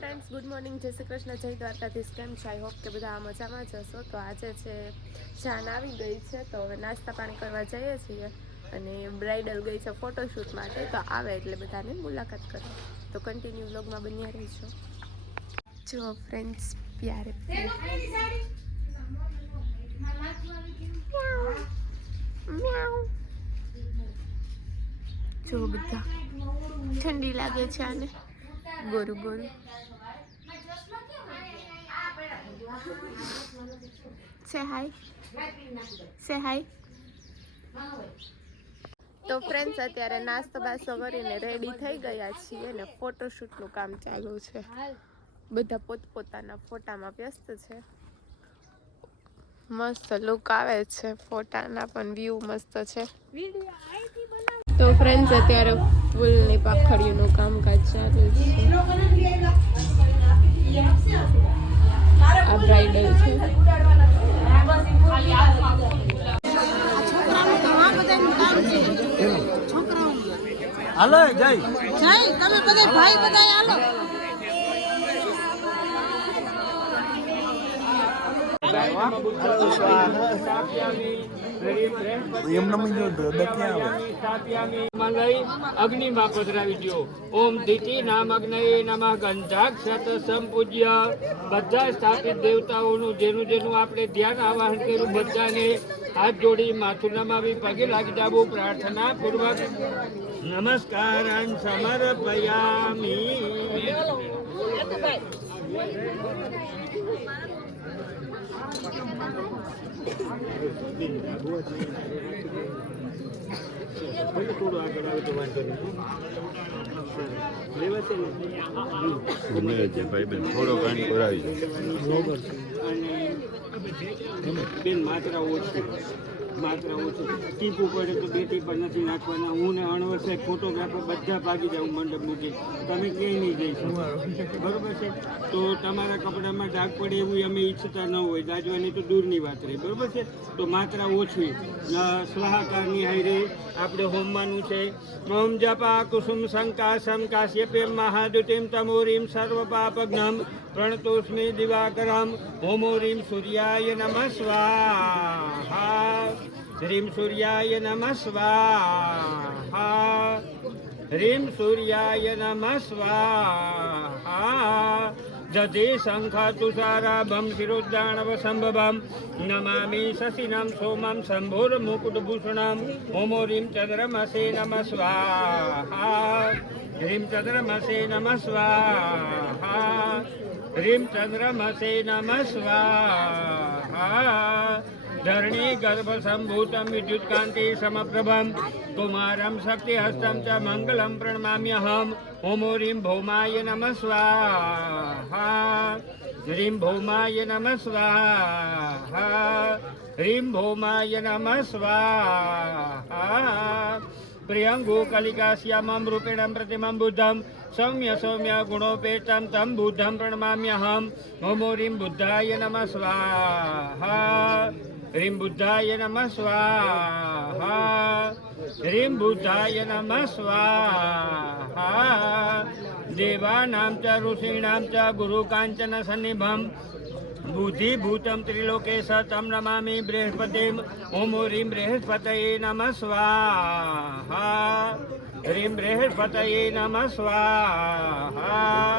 Friends, good morning, જય શ્રી કૃષ્ણ, જય દ્વારકાધીશ. કેમ છો? આઈ હોપ કે બધા મજામાં જ હશો. તો આજે છે જાન આવી ગઈ છે, તો હવે નાસ્તા પાણી કરવા જઈએ છીએ અને બ્રાઇડલ ગઈ છે ફોટોશૂટ માટે. તો આવે એટલે બધાને મુલાકાત કરો. તો કન્ટિન્યુ વ્લોગમાં બન્યા રહીશો. જો ફ્રેન્ડ્સ, પ્યારે જો બધા ઠંડી લાગે છે આને. ગોરુ ગોરુ સે હાય, સે હાય. તો ફ્રેન્ડ્સ, અત્યારે નાસ્તો બાસ્તો કરીને રેડી થઈ ગયા છીએ ને ફોટોશૂટનું કામ ચાલુ છે. બધા પોતપોતાના ફોટામાં વ્યસ્ત છે. મસ્ત લુક આવે છે ફોટાના, પણ વ્યૂ મસ્ત છે. તો ફ્રેન્ડ્સ, અત્યારે ફૂલની પાખડીઓનું કામકાજ ચાલુ છે. આ બ્રાઇડલ છે. હાલો જય જય, તમે બધા ભાઈ બધા હાલો. અગ્નિમાં પધરાવી દો. ઓમ દિતિ નામ અગ્નયે નમઃ. ગંધાક્ષત સંપૂજ્ય બધા સ્થાપિત દેવતાઓનું જેનું આપણે ધ્યાન આવાહન કર્યું, બધાને હાથ જોડી માથું નમાવી પગે લાગી જવું પ્રાર્થના પૂર્વક. નમસ્કારાન સમર્પયામિ. થોડું આગળ આવે તો વાંધો નહીં. ભાઈ બેન થોડો ગાડી કરાવી અને બેન માત્રા ઓછી ટીપું પડે તો 2 ટીપા નથી નાખવાના. હું ને અણવરસે ફોટોગ્રાફર બધા ભાગી જાઉં મંડપ મૂકી. તમે ક્યાંય નહીં જઈ શકો, બરોબર છે? તો તમારા કપડામાં ડાઘ પડે એવું અમે ઈચ્છતા ન હોય, દાજવાની તો દૂરની વાત રહી, બરોબર છે? તો માત્રા ઓછી. સ્વાહાકારની હારે આપણે હોમવાનું છે. ઓમ જપા કુસુમ સંકાશમ કાશ્યપેમ મહાદુતિમ તમોરીમ સર્વ પાપઘ્નમ પ્રણતોસ્મિ દિવાકરમ. હોમોરીમ સૂર્યાય નમઃ સ્વાહા. હ્રીમ સૂર્યાય નમઃ સ્વાહા. હ્રીમ સૂર્યાય નમઃ સ્વાહા. દધિ શંખ તુષારાભમ શિરોદ્દાણવ સંભવમ નમામિ શશિનમ સોમમ શંભુર મુકુટભૂષણમ. હોમોરીમ ચંદ્રમસે નમઃ સ્વાહા. હ્રીમ ચંદ્રમસે નમઃ સ્વાહા. હ્રીમ ચંદ્રમસે નમઃ સ્વાહા. ધરણી ગર્ભ સંભૂતમ વિદ્યુત્કાંતિ સમપ્રભમ કુમારમ શક્તિ હસ્તમ ચ મંગલમ પ્રણમામ્યહમ. હોમોરીમ ભૌમાય નમઃ સ્વાહા. હ્રીમ ભૌમાય નમઃ સ્વાહા. હ્રીમ ભૌમાય નમઃ સ્વાહા. પ્રિયંગો કલિકાશ્યામમ રૂપેણમ પ્રતિમમ બુદ્ધમ સૌમ્ય સૌમ્ય ગુણોપેતમ તમ બુદ્ધમ પ્રણમામ્યહમ. હોમોરીમ બુદ્ધાય નમઃ સ્વાહા. હ્રીમ બુદ્ધાય નમઃ સ્વાહા. હ્રીમ બુદ્ધાય નમઃ સ્વાહા. દેવાનામ ચ ઋષીણામ ચ ગુરુ કાંચન સન્નિભમ બુદ્ધિ ભૂતમ ત્રિલોકે સતમ નમામિ બૃહસ્પતિમ. હોમોરીમ બૃહસ્પતયે નમઃ સ્વાહા. હ્રીમ બૃહસ્પતયે નમઃ સ્વાહા.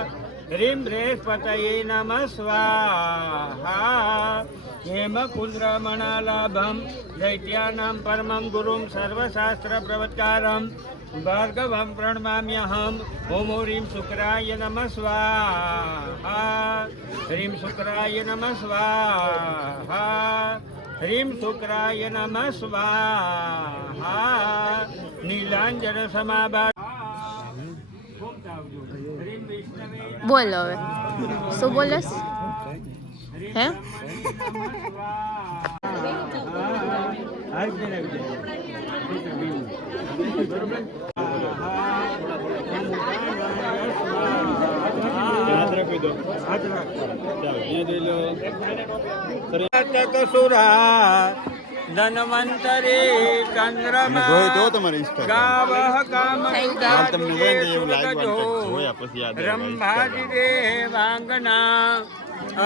હ્રીમ બૃહસ્પતયે નમઃ સ્વાહા. હેમ કુંદ્રમણાલાભમ દૈત્યાનામ પરમમ ગુરુમ સર્વશાસ્ત્ર પ્રવત્કારમ ભાર્ગવમ પ્રણમામ્યહમ. હોમોરીમ શુક્રાય નમઃ સ્વાહા. હ્રીમ શુક્રાય નમઃ સ્વાહા. હ્રીમ શુક્રાય નમઃ સ્વાહા. નીલાંજન સમાભાર. બોલો હવે શું બોલસ? હે કસુરા ધન્વંતરે ચંદ્રમા ગાવઃ કામદુધાજો રંભાદિદેવાંગના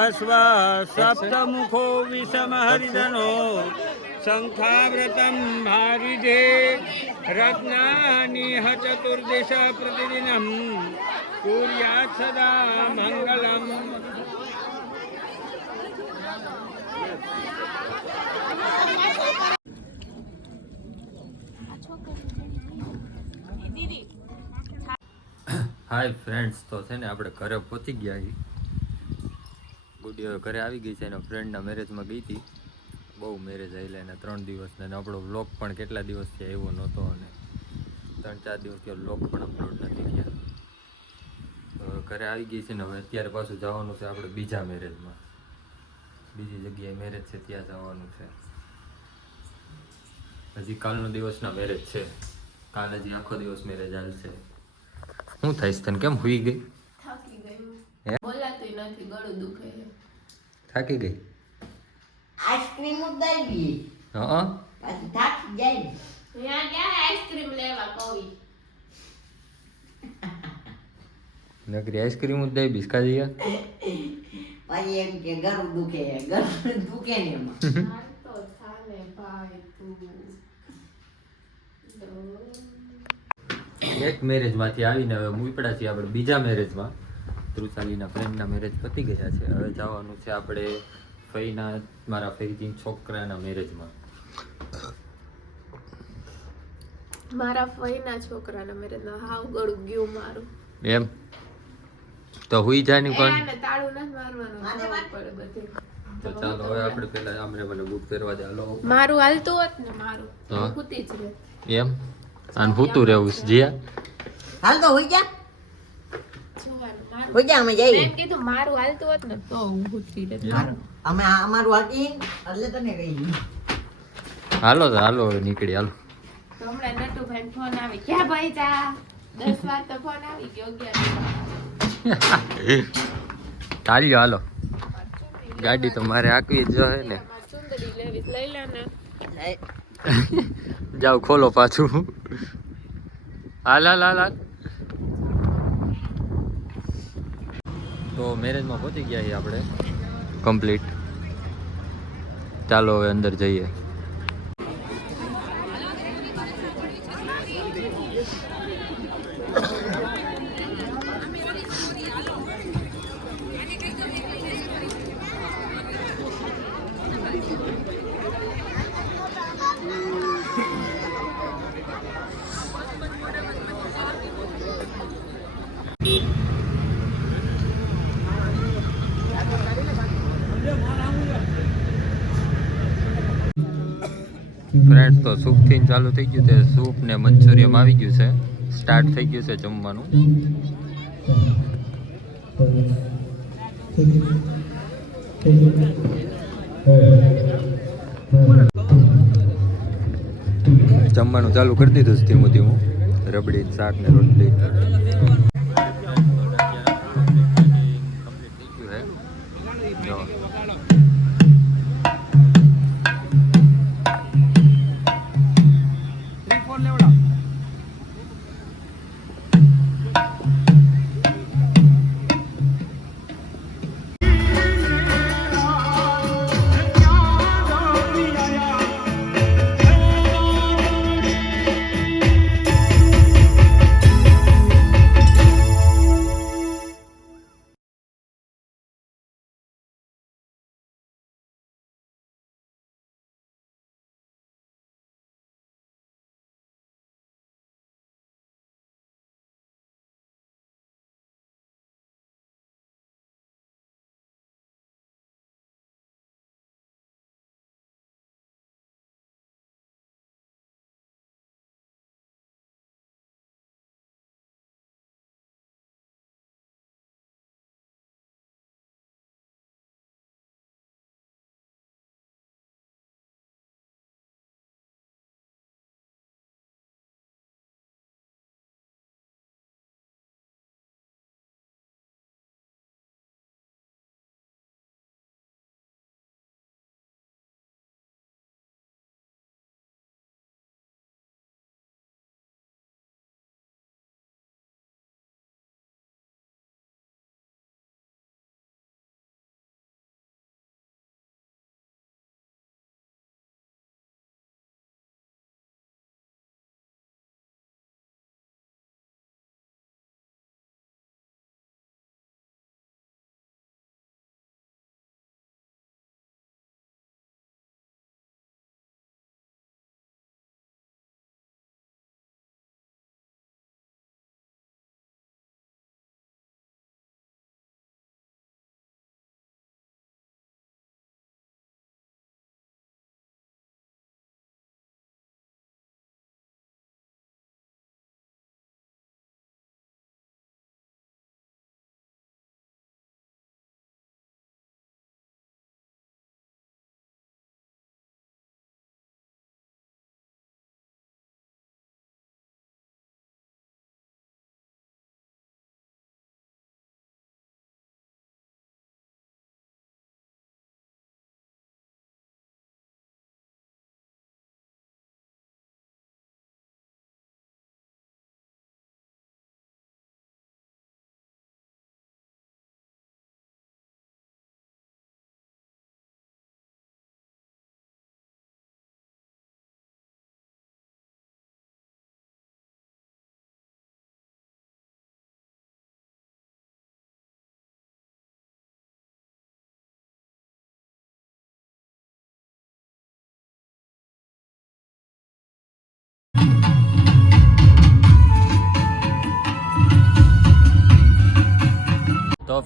અશ્વ સપ્તમુખો વિષમહરિદનો શંખાવ્રતમ હારિધે રત્નાનિહ ચતુર્દશ પ્રતિદિનમ કુર્યાત સદા મંગલમ. હાય ફ્રેન્ડ્સ, તો છે ને આપણે ઘરે પહોંચી ગયા છીએ. ગુડિયો ઘરે આવી ગઈ છે, એના ફ્રેન્ડના મેરેજમાં ગઈ હતી. બહુ મેરેજ આવેલા એના 3 દિવસના, અને આપણો વ્લોગ પણ કેટલા દિવસથી આવ્યો નહોતો, અને 3-4 દિવસથી વ્લોગ પણ અપલોડ નથી થયા. તો ઘરે આવી ગઈ છે ને હવે અત્યારે પાછું જવાનું છે આપણે બીજા મેરેજમાં. બીજી જગ્યાએ મેરેજ છે ત્યાં જવાનું છે. હજી કાલનો દિવસના મેરેજ છે. કાલ હજી આખો દિવસ મેરેજ હાલશે. શું થાય તને? કેમ હુઈ ગઈ? થાકી ગઈ, બોલાતું નથી, ગળું દુખે છે. થાકી ગઈ? આઈસ્ક્રીમ ઉડાવી હા, પાછી થાકી જાય ને. ત્યાં ક્યાં આઈસ્ક્રીમ લેવા કવિ? નકરી આઈસ્ક્રીમ જ દઈ બિસ્કા જઈએ. પછી એમ કે ગળું દુખે ને એમાં. હાલ તો થાને ભાઈ તું. એક મેરેજમાંથી આવીને હવે મૂપડા છીએ આપણે બીજા મેરેજમાં. ત્રુચાલીના ફ્રેન્ડના મેરેજ પતી ગયા છે. હવે જવાનું છે આપણે ફઈના, મારા ફઈથી છોકરાના મેરેજમાં. મારા ફઈના છોકરાના મેરેજમાં હાવ ગળું ગયું મારું. એમ તો હુઈ જાય ને પણ. એને તાળું નથી મારવાનું, ખબર પડે બધે. તો ચાલો હવે આપણે પેલા આમને મને બુક કરવા દે. હાલો, મારું હાલતું હોત ને મારું હા. ખૂતી જ રહે. એમ આને ભૂતું રહેવું છે જીયા. હાલ તો હોઈ જા, જોવાનું મારું. હોઈ જા, અમે જઈએ. મેં કીધું મારું હાલતું હોત ને તો હું ખૂતી રહેત. અમે અમારું હાકી એટલે તને કહી દઉં. હાલો તો હાલો હવે નીકળી હાલો. તો હમણાં નટુભાઈ ફોન આવે, ક્યાં ભાઈ જા? 10 વાર તો ફોન આવી ગયો, 11 ચાલ્યો હાલો. ગાડી તો મારે આકવી જ જોઈએ ને. ચુંદડી લેવી લઈ લે ને. જાઓ ખોલો પાછું. હાલ હાલ હાલ હાલ. તો મેરેજમાં પહોંચી ગયા છીએ આપણે કમ્પ્લીટ. ચાલો હવે અંદર જઈએ. ફ્રેન્ડ, તો સૂપથી ચાલુ થઈ ગયું છે. સૂપ ને મંચુરિયમ આવી ગયું છે. સ્ટાર્ટ થઈ ગયું છે જમવાનું. જમવાનું ચાલુ કરી દીધું છે ધીમું ધીમું. રબડી, શાક ને રોટલી.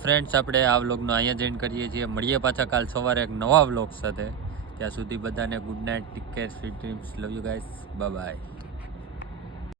ફ્રેન્ડ્સ આપણે આ વ્લોગનો અહીંયા જોઈન કરીએ છીએ. મળીએ પાછા કાલ સવારે એક નવા વ્લોગ સાથે. ત્યાં સુધી બધાને good night, take care, sweet dreams, love you guys, bye bye.